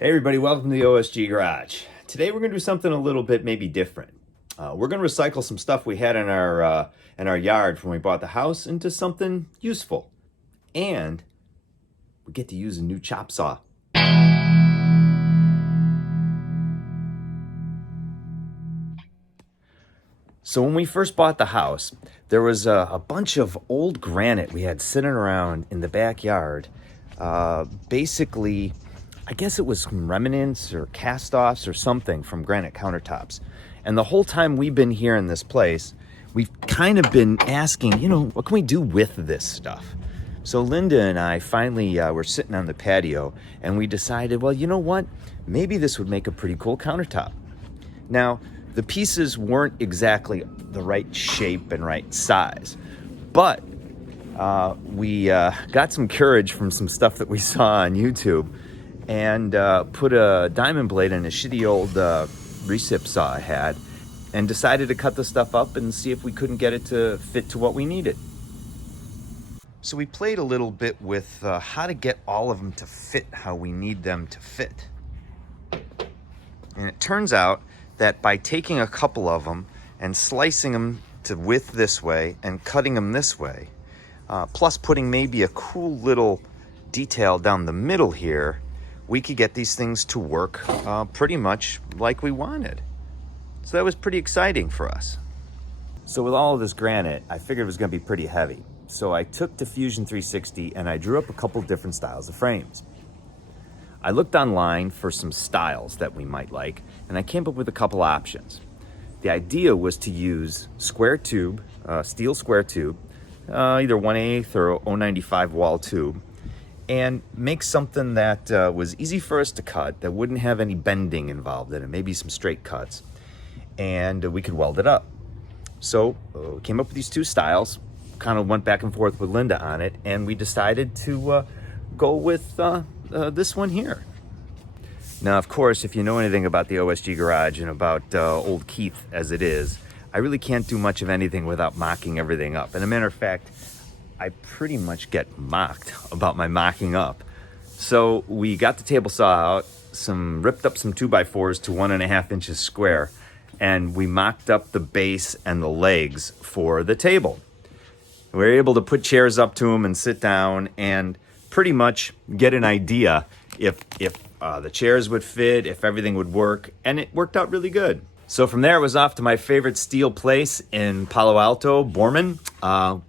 Hey everybody, welcome to the OSG Garage. Today we're going to do something a little bit maybe different. We're going to recycle some stuff we had in our yard from when we bought the house into something useful. And we get to use a new chop saw. So when we first bought the house, there was a bunch of old granite we had sitting around in the backyard. Basically, I guess it was some remnants or cast-offs or something from granite countertops. And the whole time we've been here in this place, we've kind of been asking, what can we do with this stuff? So Linda and I finally were sitting on the patio and we decided, well, you know what? Maybe this would make a pretty cool countertop. Now, the pieces weren't exactly the right shape and right size, but we got some courage from some stuff that we saw on YouTube and put a diamond blade in a shitty old recip saw I had and decided to cut the stuff up and see if we couldn't get it to fit to what we needed. So we played a little bit with how to get all of them to fit how we need them to fit. And it turns out that by taking a couple of them and slicing them to width this way and cutting them this way, plus putting maybe a cool little detail down the middle here, we could get these things to work pretty much like we wanted. So that was pretty exciting for us. So with all of this granite, I figured it was going to be pretty heavy. So I took to Fusion 360 and I drew up a couple different styles of frames. I looked online for some styles that we might like, and I came up with a couple options. The idea was to use square tube, steel square tube, either 1/8 or 0.95 wall tube, and make something that was easy for us to cut, that wouldn't have any bending involved in it, maybe some straight cuts, and we could weld it up. So came up with these two styles, kind of went back and forth with Linda on it, and we decided to go with this one here. Now, of course, if you know anything about the OSG Garage and about old Keith as it is, I really can't do much of anything without mocking everything up. And a matter of fact, I pretty much get mocked about my mocking up. So we got the table saw out, ripped up some 2x4s to 1.5 inches square, and we mocked up the base and the legs for the table. We were able to put chairs up to them and sit down and pretty much get an idea if the chairs would fit, if everything would work, and it worked out really good. So from there, it was off to my favorite steel place in Palo Alto, Borrmann.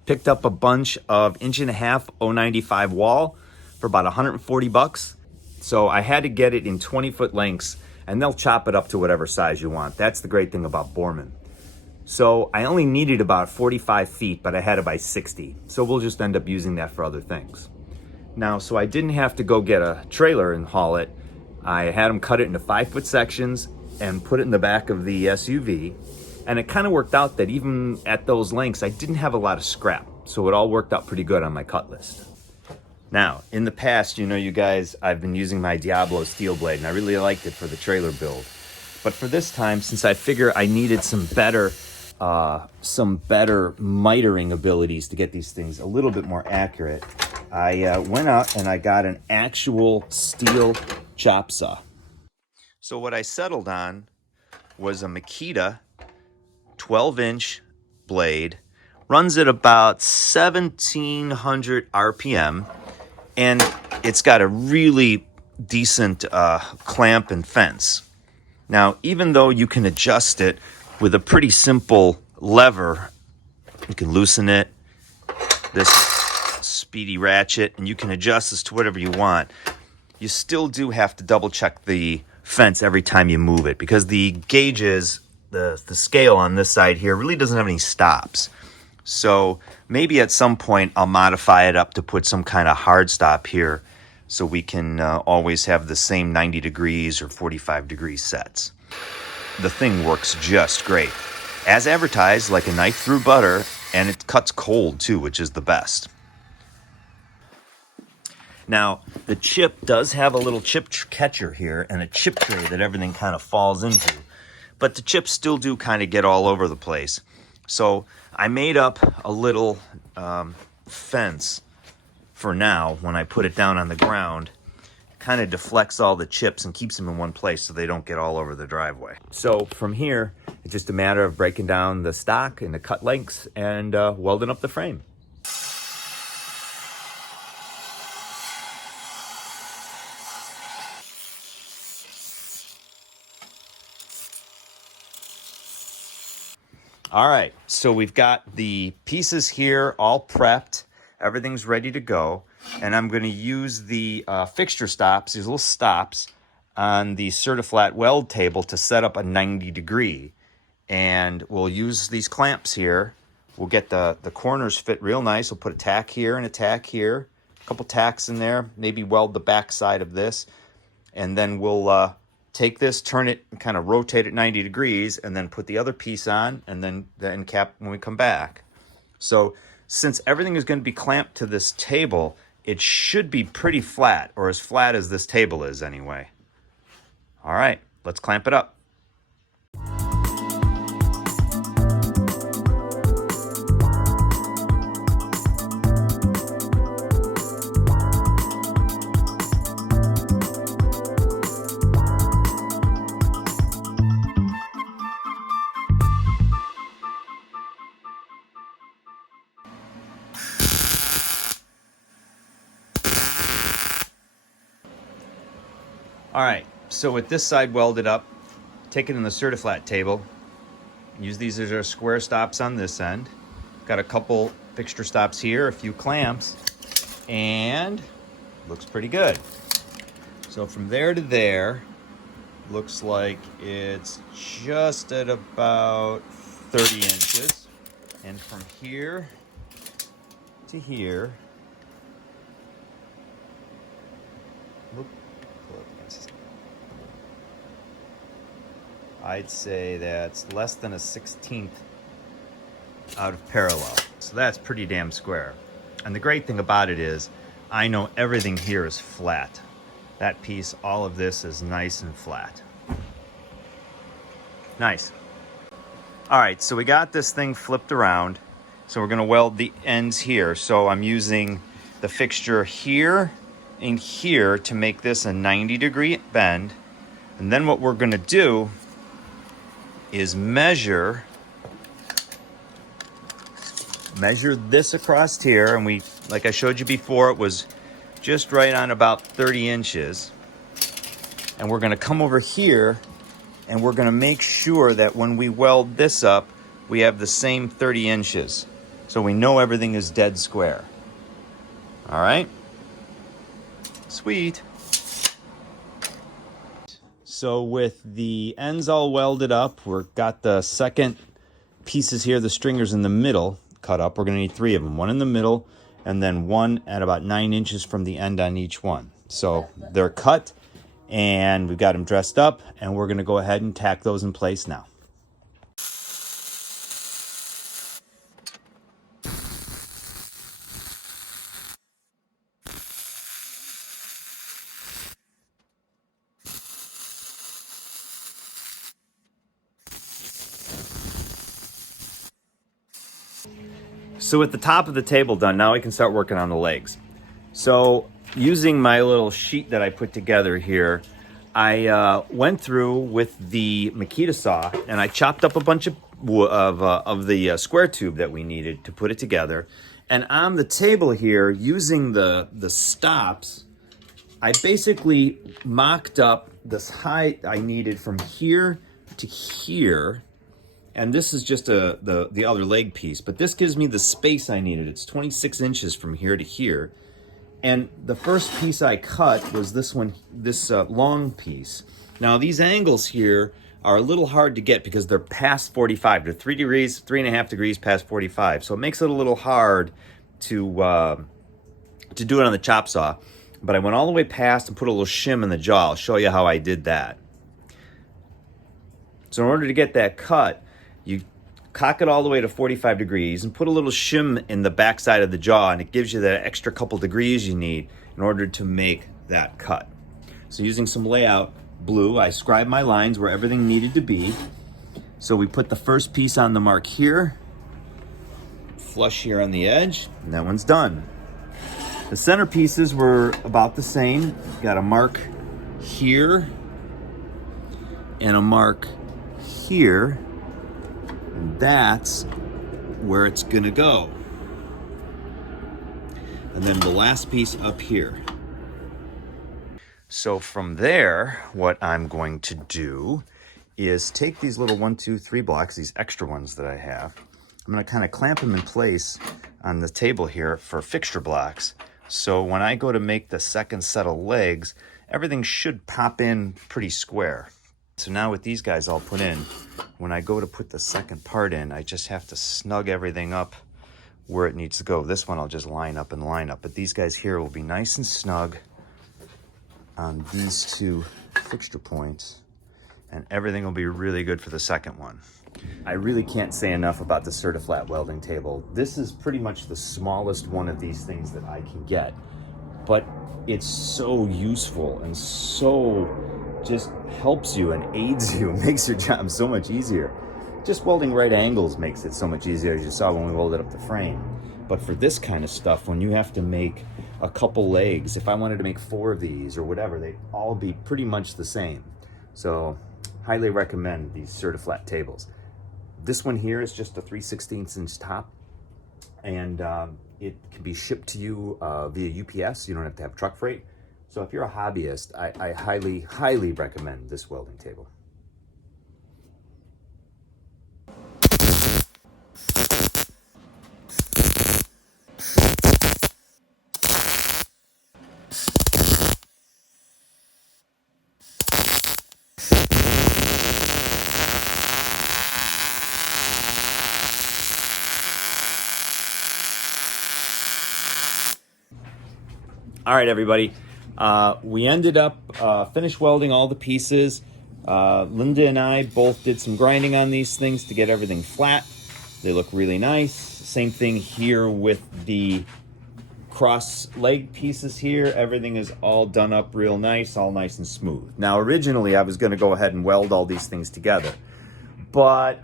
Picked up a bunch of 1.5 0.95 wall for about $140. So I had to get it in 20-foot lengths, and they'll chop it up to whatever size you want. That's the great thing about Borrmann. So I only needed about 45 feet, but I had it by 60. So we'll just end up using that for other things. Now, so I didn't have to go get a trailer and haul it. I had them cut it into 5-foot sections and put it in the back of the SUV. And it kind of worked out that even at those lengths, I didn't have a lot of scrap. So it all worked out pretty good on my cut list. Now, in the past, you guys, I've been using my Diablo steel blade, and I really liked it for the trailer build. But for this time, since I figure I needed some better mitering abilities to get these things a little bit more accurate, I went out and I got an actual steel chop saw. So what I settled on was a Makita 12-inch blade, runs at about 1,700 RPM, and it's got a really decent clamp and fence. Now, even though you can adjust it with a pretty simple lever, you can loosen it, this speedy ratchet, and you can adjust this to whatever you want. You still do have to double check the fence every time you move it, because the gauges, the scale on this side here really doesn't have any stops. So maybe at some point I'll modify it up to put some kind of hard stop here so we can always have the same 90 degrees or 45 degree sets. The thing works just great. As advertised, like a knife through butter, and it cuts cold too, which is the best. Now, the chip does have a little chip catcher here and a chip tray that everything kind of falls into. But the chips still do kind of get all over the place. So I made up a little fence for now when I put it down on the ground. kind of deflects all the chips and keeps them in one place so they don't get all over the driveway. So from here, it's just a matter of breaking down the stock into cut lengths and welding up the frame. All right, so we've got the pieces here all prepped. Everything's ready to go. And I'm going to use the fixture stops, these little stops, on the Certi weld table to set up a 90 degree. And we'll use these clamps here. We'll get the corners fit real nice. We'll put a tack here and a tack here, a couple tacks in there, maybe weld the back side of this. And then we'll take this, turn it, and kind of rotate it 90 degrees, and then put the other piece on, and then the end cap when we come back. So since everything is going to be clamped to this table, it should be pretty flat, or as flat as this table is anyway. All right, let's clamp it up. All right, so with this side welded up, take it in the Certi table, use these as our square stops on this end. Got a couple fixture stops here, a few clamps, and looks pretty good. So from there to there, looks like it's just at about 30 inches. And from here to here, I'd say that's less than a 16th out of parallel. So that's pretty damn square. And the great thing about it is, I know everything here is flat. That piece, all of this is nice and flat. Nice. All right, so we got this thing flipped around. So we're gonna weld the ends here. So I'm using the fixture here and here to make this a 90 degree bend. And then what we're gonna do is measure this across here, and we, like I showed you before, it was just right on about 30 inches. And we're gonna come over here and we're gonna make sure that when we weld this up, we have the same 30 inches. So we know everything is dead square. All right? Sweet. So with the ends all welded up, we've got the second pieces here, the stringers in the middle cut up. We're gonna need 3 of them, one in the middle and then one at about 9 inches from the end on each one. So they're cut and we've got them dressed up, and we're gonna go ahead and tack those in place now. So with the top of the table done, now we can start working on the legs. So using my little sheet that I put together here, I went through with the Makita saw and I chopped up a bunch of the square tube that we needed to put it together. And on the table here, using the stops, I basically mocked up this height I needed from here to here. And this is just the other leg piece, but this gives me the space I needed. It's 26 inches from here to here. And the first piece I cut was this one, this long piece. Now these angles here are a little hard to get because they're past 45. They're 3.5 degrees past 45. So it makes it a little hard to do it on the chop saw. But I went all the way past and put a little shim in the jaw. I'll show you how I did that. So in order to get that cut, you cock it all the way to 45 degrees and put a little shim in the back side of the jaw, and it gives you that extra couple degrees you need in order to make that cut. So using some layout blue, I scribed my lines where everything needed to be. So we put the first piece on the mark here, flush here on the edge, and that one's done. The center pieces were about the same. Got a mark here and a mark here, and that's where it's gonna go. And then the last piece up here. So from there, what I'm going to do is take these little 1, 2, 3 blocks, these extra ones that I have. I'm gonna kind of clamp them in place on the table here for fixture blocks. So when I go to make the second set of legs, everything should pop in pretty square. So now with these guys all put in, when I go to put the second part in, I just have to snug everything up where it needs to go. This one I'll just line up and line up, but these guys here will be nice and snug on these two fixture points, and everything will be really good for the second one. I really can't say enough about the Certi welding table. This is pretty much the smallest one of these things that I can get, but it's so useful and so just helps you and aids you, makes your job so much easier. Just welding right angles makes it so much easier, as you saw when we welded up the frame. But for this kind of stuff, when you have to make a couple legs, if I wanted to make 4 of these or whatever, they'd all be pretty much the same. So highly recommend these Certi tables. This one here is just a 3/16 inch top, and it can be shipped to you via UPS. You don't have to have truck freight. So if you're a hobbyist, I highly, highly recommend this welding table. All right, everybody. We ended up finished welding all the pieces. Linda and I both did some grinding on these things to get everything flat. They look really nice. Same thing here with the cross leg pieces here. Everything is all done up real nice, all nice and smooth. Now, originally I was going to go ahead and weld all these things together, but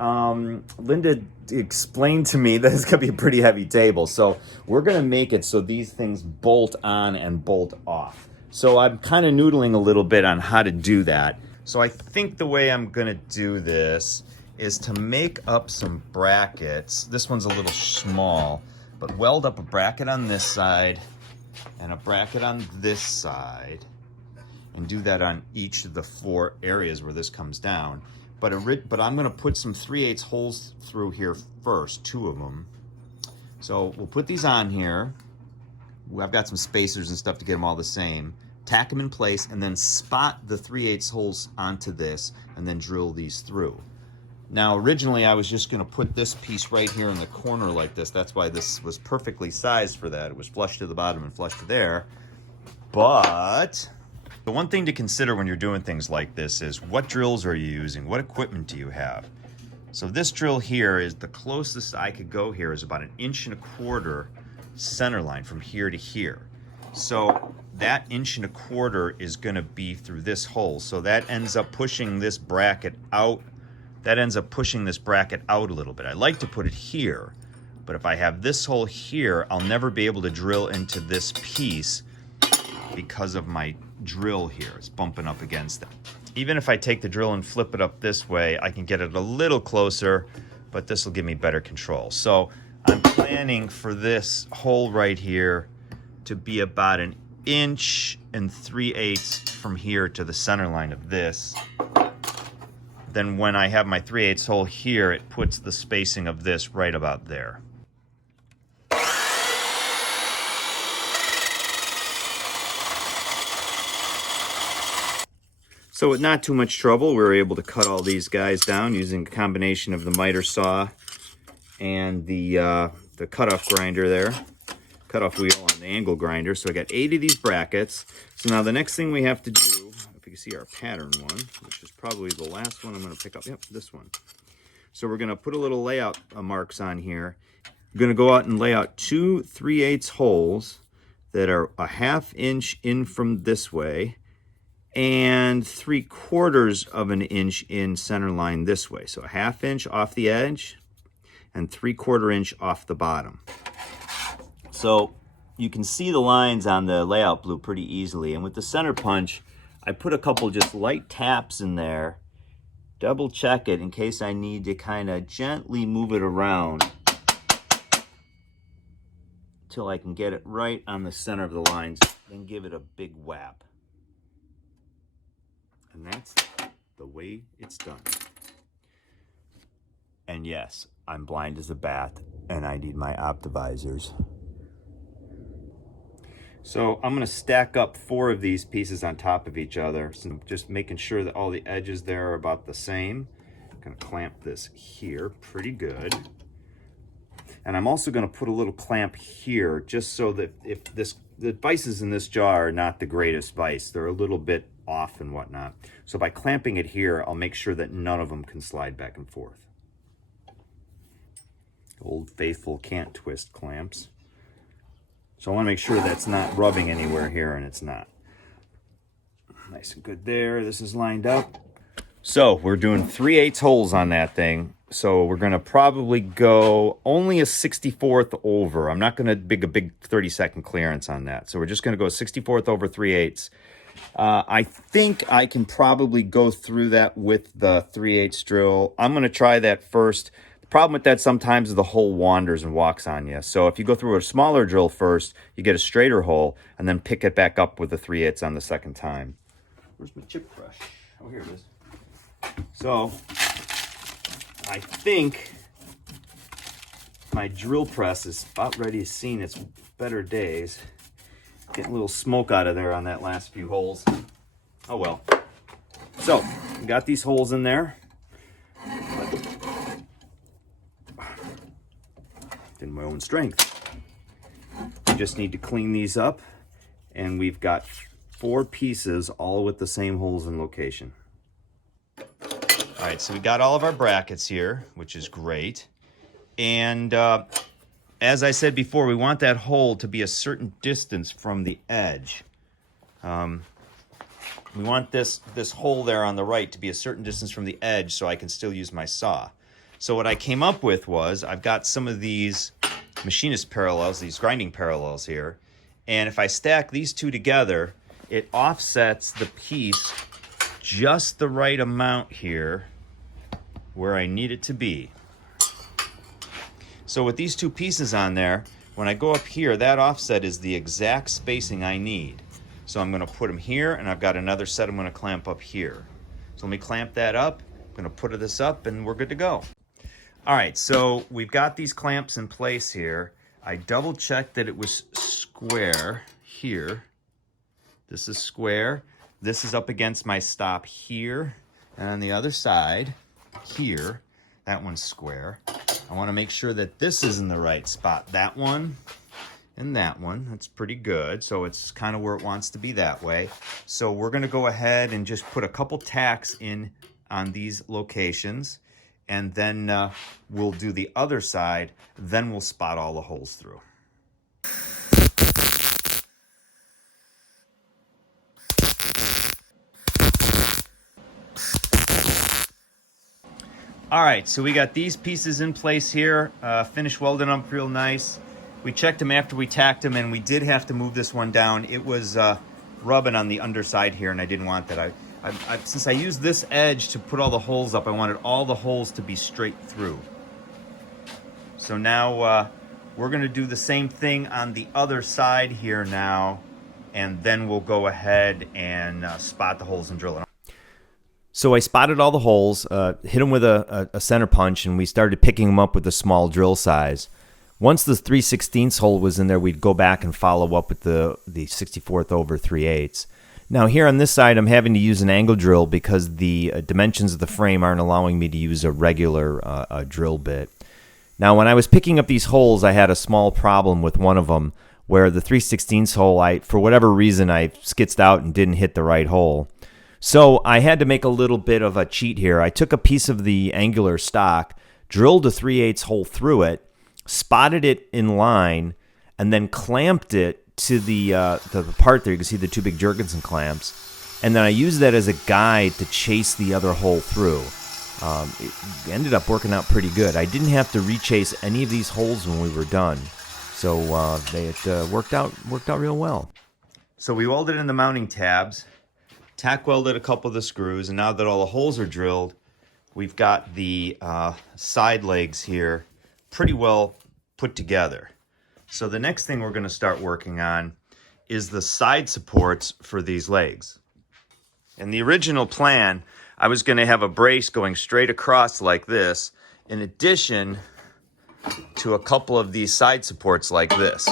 Linda explained to me that it's gonna be a pretty heavy table, so we're gonna make it so these things bolt on and bolt off. So I'm kind of noodling a little bit on how to do that. So I think the way I'm gonna do this is to make up some brackets. This one's a little small, but weld up a bracket on this side and a bracket on this side, and do that on each of the 4 areas where this comes down. But I'm gonna put some 3/8 holes through here first, 2 of them. So we'll put these on here. I've got some spacers and stuff to get them all the same. Tack them in place and then spot the 3/8 holes onto this and then drill these through. Now, originally I was just gonna put this piece right here in the corner like this. That's why this was perfectly sized for that. It was flush to the bottom and flush to there. But the one thing to consider when you're doing things like this is, what drills are you using? What equipment do you have? So this drill here is the closest I could go here, is about 1.25 inch center line from here to here. So that 1.25 inch is gonna be through this hole. So that ends up pushing this bracket out. That ends up pushing this bracket out a little bit. I like to put it here, but if I have this hole here, I'll never be able to drill into this piece because of my drill here. It's bumping up against it. Even if I take the drill and flip it up this way, I can get it a little closer, but this will give me better control. So I'm planning for this hole right here to be about 1 3/8 inches from here to the center line of this. Then when I have my 3/8 hole here, it puts the spacing of this right about there. So with not too much trouble, we were able to cut all these guys down using a combination of the miter saw and the cutoff grinder there, cutoff wheel on the angle grinder. So I got 8 of these brackets. So now the next thing we have to do, if you can see our pattern one, which is probably the last one I'm going to pick up. Yep, this one. So we're going to put a little layout marks on here. We're going to go out and lay out 2 3/8 holes that are 1/2 inch in from this way, and 3/4 inch in center line this way. So 1/2 inch off the edge and 3/4 inch off the bottom. So you can see the lines on the layout blue pretty easily. And with the center punch, I put a couple just light taps in there, double check it in case I need to kind of gently move it around until I can get it right on the center of the lines, then give it a big whap. And that's the way it's done. And yes, I'm blind as a bat and I need my optivisors. So I'm going to stack up 4 of these pieces on top of each other, so just making sure that all the edges there are about the same. I'm going to clamp this here pretty good. And I'm also going to put a little clamp here just so that if the vices in this jar are not the greatest vice. They're a little bit off and whatnot. So by clamping it here, I'll make sure that none of them can slide back and forth. Old faithful can't twist clamps. So I want to make sure that's not rubbing anywhere here, and it's not. Nice and good there. This is lined up. So we're doing 3/8 holes on that thing. So we're going to probably go only a 64th over. I'm not going to dig a big 30-second clearance on that. So we're just going to go 64th over 3/8. I think I can probably go through that with the 3/8 drill. I'm going to try that first. The problem with that sometimes is the hole wanders and walks on you. So if you go through a smaller drill first, you get a straighter hole, and then pick it back up with the 3/8 on the second time. Where's my chip brush? Oh, here it is. So I think my drill press is about ready to see its better days. Getting a little smoke out of there on that last few holes. Oh well. So we got these holes in there. In my own strength. We just need to clean these up, and we've got 4 pieces all with the same holes and location. All right, so we got all of our brackets here, which is great. And as I said before, we want that hole to be a certain distance from the edge. We want this hole there on the right to be a certain distance from the edge so I can still use my saw. So what I came up with was I've got some of these machinist parallels, these grinding parallels here. And if I stack these 2 together, it offsets the piece just the right amount here where I need it to be. So with these 2 pieces on there, when I go up here, that offset is the exact spacing I need. So I'm going to put them here, and I've got another set I'm going to clamp up here. So let me clamp that up. I'm going to put this up, and we're good to go. All right, so we've got these clamps in place here. I double checked that it was square here. This is square. This is up against my stop here. And on the other side, here, that one's square. I want to make sure that this is in the right spot. That one and that one, that's pretty good. So it's kind of where it wants to be that way. So we're going to go ahead and just put a couple tacks in on these locations. And then we'll do the other side, then we'll spot all the holes through. All right, so we got these pieces in place here, finished welding them up real nice. We checked them after we tacked them, and we did have to move this one down. It was rubbing on the underside here, and I didn't want that. Since I used this edge to put all the holes up, I wanted all the holes to be straight through. So now we're going to do the same thing on the other side here now, and then we'll go ahead and spot the holes and drill it. So I spotted all the holes, hit them with a center punch, and we started picking them up with a small drill size. Once the 3/16 hole was in there, we'd go back and follow up with the 64th over 3/8. Now here on this side, I'm having to use an angle drill because the dimensions of the frame aren't allowing me to use a regular drill bit. Now when I was picking up these holes, I had a small problem with one of them where the 3/16 hole, for whatever reason, I skitzed out and didn't hit the right hole. So I had to make a little bit of a cheat here. I took a piece of the angular stock, drilled a 3/8 hole through it, spotted it in line, and then clamped it to the part there. You can see the 2 big Jurgensen clamps, and then I used that as a guide to chase the other hole through. It ended up working out pretty good. I didn't have to rechase any of these holes when we were done. So it worked out real well. So we welded in the mounting tabs, tack welded a couple of the screws, and now that all the holes are drilled, we've got the side legs here pretty well put together. So the next thing we're going to start working on is the side supports for these legs. In the original plan, I was going to have a brace going straight across like this, in addition to a couple of these side supports like this.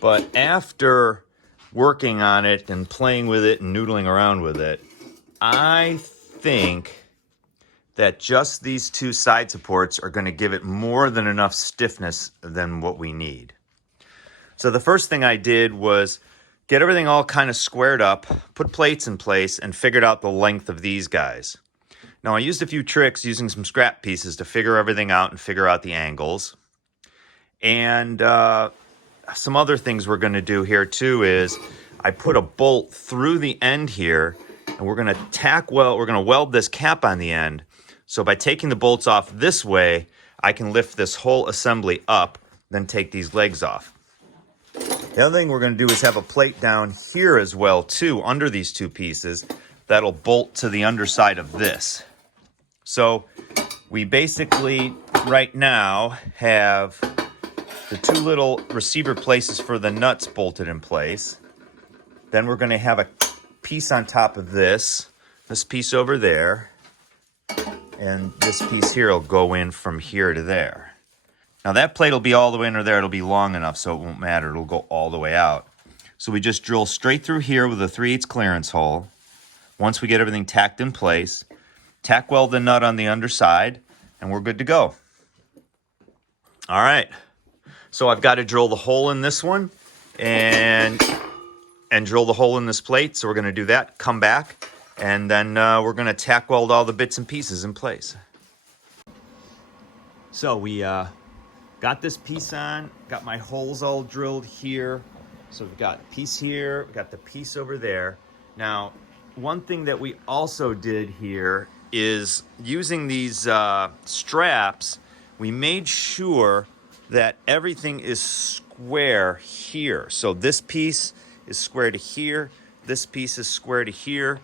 But after working on it and playing with it and noodling around with it, I think that just these two side supports are going to give it more than enough stiffness than what we need. So the first thing I did was get everything all kind of squared up, put plates in place, and figured out the length of these guys. Now I used a few tricks using some scrap pieces to figure everything out and figure out the angles. And some other things we're going to do here too is I put a bolt through the end here, and we're going to weld this cap on the end. So by taking the bolts off this way, I can lift this whole assembly up, then take these legs off. The other thing we're going to do is have a plate down here as well too, under these two pieces, that'll bolt to the underside of this. So we basically right now have the two little receiver places for the nuts bolted in place. Then we're going to have a piece on top of this piece over there, and this piece here will go in from here to there. Now that plate will be all the way under there. It'll be long enough so it won't matter. It'll go all the way out. So we just drill straight through here with a 3/8 clearance hole. Once we get everything tacked in place, tack weld the nut on the underside, and we're good to go. All right. So I've got to drill the hole in this one and drill the hole in this plate. So we're going to do that, come back, and then we're going to tack weld all the bits and pieces in place. So we got this piece on, got my holes all drilled here. So we've got a piece here, we've got the piece over there. Now, one thing that we also did here is using these straps, we made sure that everything is square here. So this piece is square to here, this piece is square to here,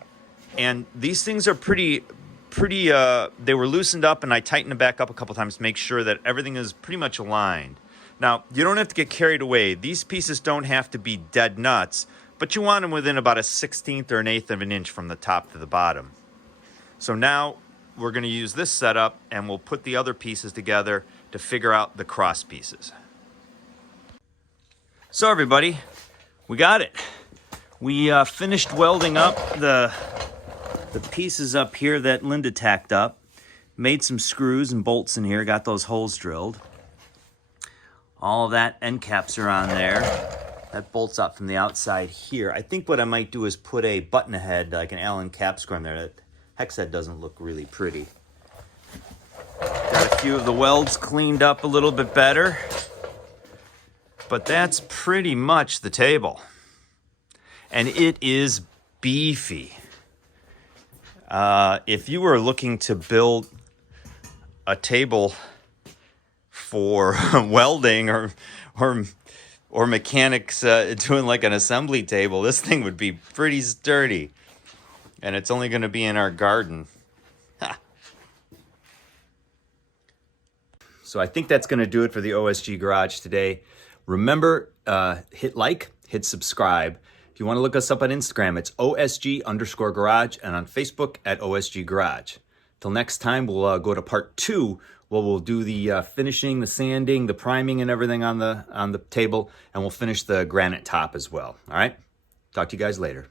and these things are pretty, they were loosened up, and I tightened them back up a couple times to make sure that everything is pretty much aligned. Now, you don't have to get carried away. These pieces don't have to be dead nuts, but you want them within about a 1/16 or 1/8 of an inch from the top to the bottom. So now we're going to use this setup, and we'll put the other pieces together to figure out the cross pieces. So everybody, we got it. We finished welding up the pieces up here that Linda tacked up. Made some screws and bolts in here, got those holes drilled. All of that end caps are on there. That bolts up from the outside here. I think what I might do is put a button head, like an Allen cap screw on there. That hex head doesn't look really pretty. Got a few of the welds cleaned up a little bit better. But that's pretty much the table. And it is beefy. If you were looking to build a table for welding or mechanics doing like an assembly table, this thing would be pretty sturdy. And it's only going to be in our garden. Ha. So I think that's going to do it for the OSG Garage today. Remember, hit like, hit subscribe. If you want to look us up on Instagram, it's OSG_garage, and on Facebook at OSG Garage. Till next time, we'll go to part 2, where we'll do the finishing, the sanding, the priming, and everything on the table, and we'll finish the granite top as well. All right? Talk to you guys later.